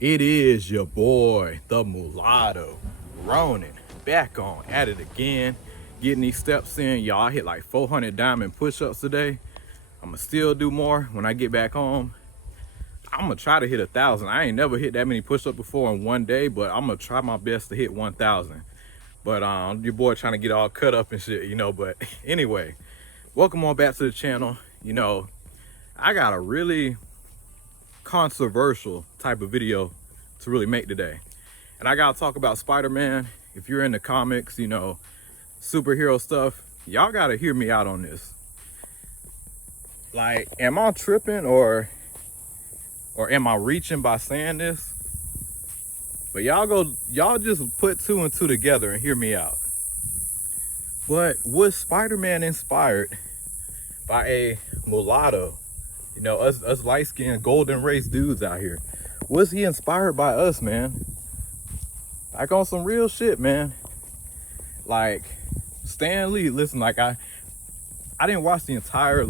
It is your boy, the Mulatto, Ronin, back on at it again, getting these steps in. Y'all, I hit like 400 diamond push-ups today. I'ma still do more when I get back home. I'm gonna try to hit 1,000. I ain't never hit that many push-ups before in one day, but I'm gonna try my best to hit 1,000. But your boy trying to get all cut up and shit, but anyway, welcome on back to the channel. I got a really controversial type of video to really make today, and I gotta talk about Spider-Man. If you're into comics, superhero stuff, y'all gotta hear me out on this. Like, am I tripping or am I reaching by saying this? But y'all just put two and two together and hear me out. But was Spider-Man inspired by a mulatto? Us light-skinned golden race dudes out here. Was he inspired by us, man? Like, on some real shit, man. Like, Stan Lee, listen, like I didn't watch the entire, in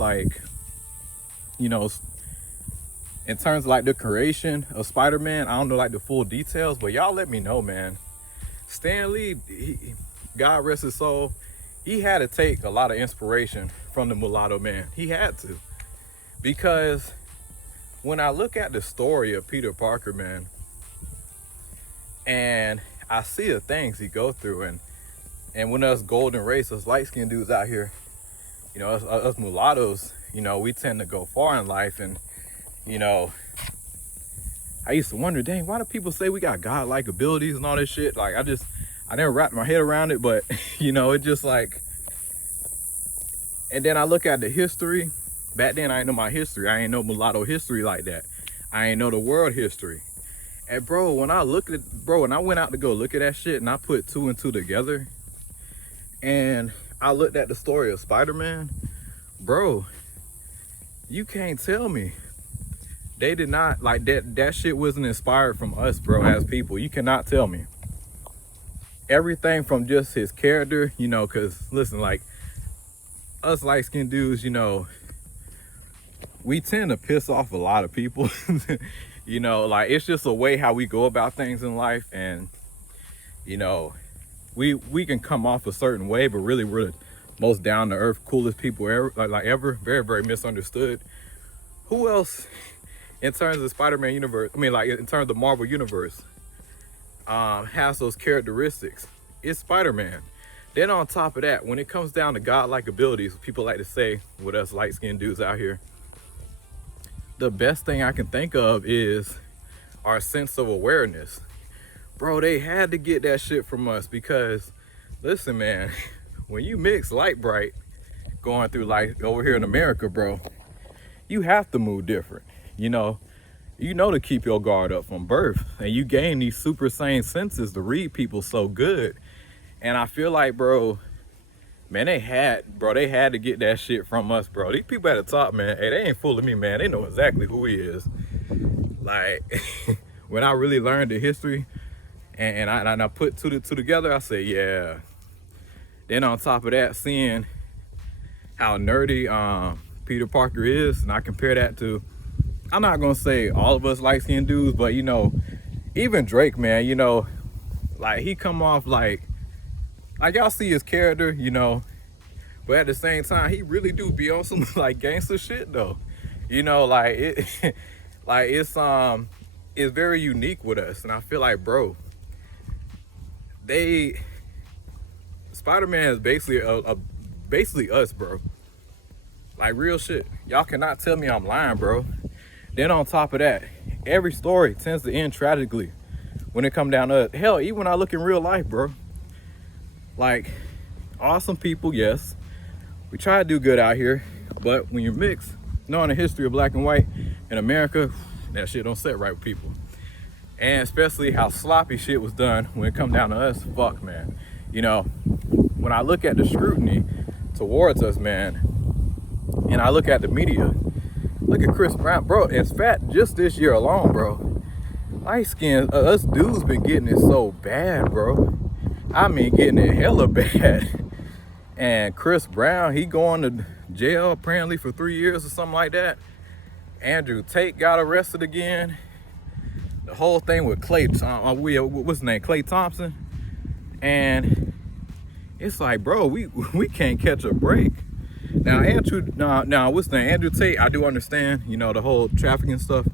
terms of like the creation of Spider-Man, I don't know like the full details, but y'all let me know, man. Stan Lee, God rest his soul, he had to take a lot of inspiration from the mulatto man. He had to. Because when I look at the story of Peter Parker, man, and I see the things he go through, and when us golden race, us light-skinned dudes out here, us mulattoes, we tend to go far in life. And I used to wonder, dang, why do people say we got godlike abilities and all this shit? Like, I never wrapped my head around it, but it just like, and then I look at the history. Back then, I ain't know my history. I ain't know mulatto history like that. I ain't know the world history. And bro, when I went out to go look at that shit, and I put two and two together, and I looked at the story of Spider-Man, bro, you can't tell me they did not, like, that shit wasn't inspired from us, bro, as people. You cannot tell me. Everything from just his character, because listen, like, us light-skinned dudes, we tend to piss off a lot of people. Like, it's just a way how we go about things in life. And we can come off a certain way, but really we're the most down-to-earth, coolest people ever, like ever. Very, very misunderstood. Who else in terms of the Spider-Man universe, in terms of the Marvel universe, has those characteristics? It's Spider-Man. Then on top of that, when it comes down to godlike abilities, people like to say with us light-skinned dudes out here, the best thing I can think of is our sense of awareness. Bro, they had to get that shit from us, because listen, man, when you mix light bright going through life over here in America, bro, you have to move different. To keep your guard up from birth, and you gain these super sane senses to read people so good. And I feel like, bro, man, they had to get that shit from us, bro. These people at the top, man, hey, they ain't fooling me, man. They know exactly who he is. Like, when I really learned the history and I put two together, I say, yeah. Then on top of that, seeing how nerdy Peter Parker is, and I compare that to, I'm not gonna say all of us light-skinned dudes, but even Drake, man, like, he come off like y'all see his character, but at the same time, he really do be on some like gangster shit though. Like it like it's very unique with us. And I feel like, bro, Spider-Man is basically us, bro. Like, real shit. Y'all cannot tell me I'm lying, bro. Then on top of that, every story tends to end tragically when it come down to us. Hell, even when I look in real life, bro. Like, awesome people, yes. We try to do good out here, but when you're mixed, knowing the history of black and white in America, that shit don't set right with people. And especially how sloppy shit was done when it come down to us, fuck, man. When I look at the scrutiny towards us, man, and I look at the media, look at Chris Brown, bro. In fact, just this year alone, bro, light skin, us dudes been getting it so bad, bro. I mean, getting it hella bad. And Chris Brown, he going to jail apparently for 3 years or something like that. Andrew Tate got arrested again. the whole thing with what's his name, Klay Thompson, and it's like, bro, we can't catch a break. Now what's the name, Andrew Tate, I do understand, you know, the whole trafficking stuff.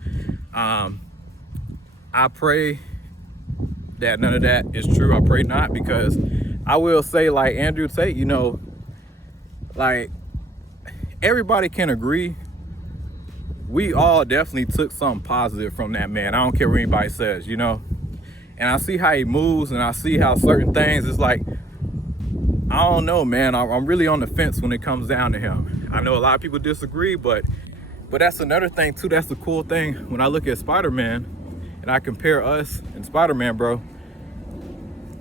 I pray that none of that is true. I pray not, because I will say, like Andrew Tate, you know, like everybody can agree we all definitely took something positive from that man. I don't care what anybody says, you know. And I see how he moves, and I see how certain things, it's like, I don't know, man. I'm really on the fence when it comes down to him. I know a lot of people disagree, but that's another thing too. That's the cool thing when I look at Spider-Man and I compare us and Spider-Man, bro.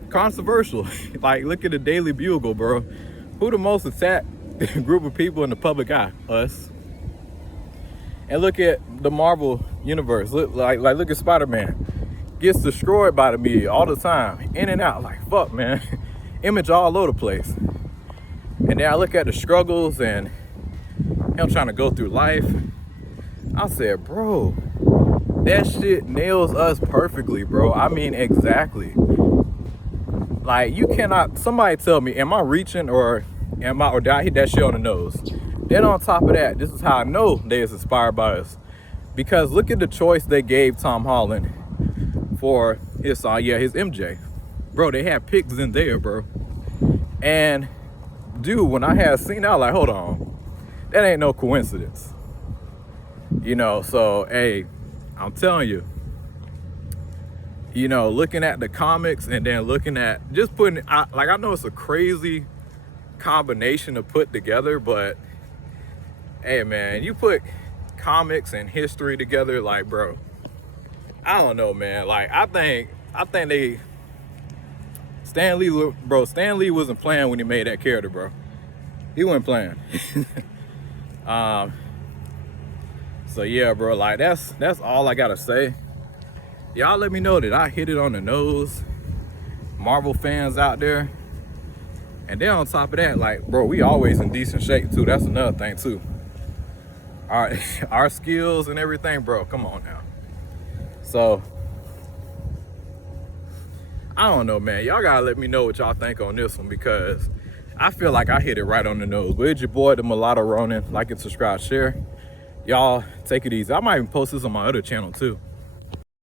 Controversial. Like, look at the Daily Bugle, bro. Who the most attacked group of people in the public eye? Us. And look at the Marvel universe. Look at Spider-Man. Gets destroyed by the media all the time, in and out. Like, fuck, man. Image all over the place. And then I look at the struggles and him trying to go through life. I said, bro, that shit nails us perfectly, bro. I mean, exactly. Like, you cannot, somebody tell me, am I reaching or did I hit that shit on the nose? Then on top of that, this is how I know they is inspired by us. Because look at the choice they gave Tom Holland for his MJ. Bro, they had pics in there, bro. And dude, when I had seen that, I was like, hold on, that ain't no coincidence. You know, so hey, I'm telling you, you know, looking at the comics and then looking at just putting, I know it's a crazy combination to put together, but hey, man, you put comics and history together, like, bro, I don't know, man. Like, I think they, Stan Lee wasn't playing when he made that character, bro. He wasn't playing. So yeah, bro, like that's all I gotta say. Y'all let me know that I hit it on the nose. Marvel fans out there. And then on top of that, like, bro, we always in decent shape too. That's another thing too. Our skills and everything, bro, come on now. So I don't know, man. Y'all gotta let me know what y'all think on this one, because I feel like I hit it right on the nose. But it's your boy, the Mulatto Ronin. Like and subscribe, share. Y'all take it easy. I might even post this on my other channel too.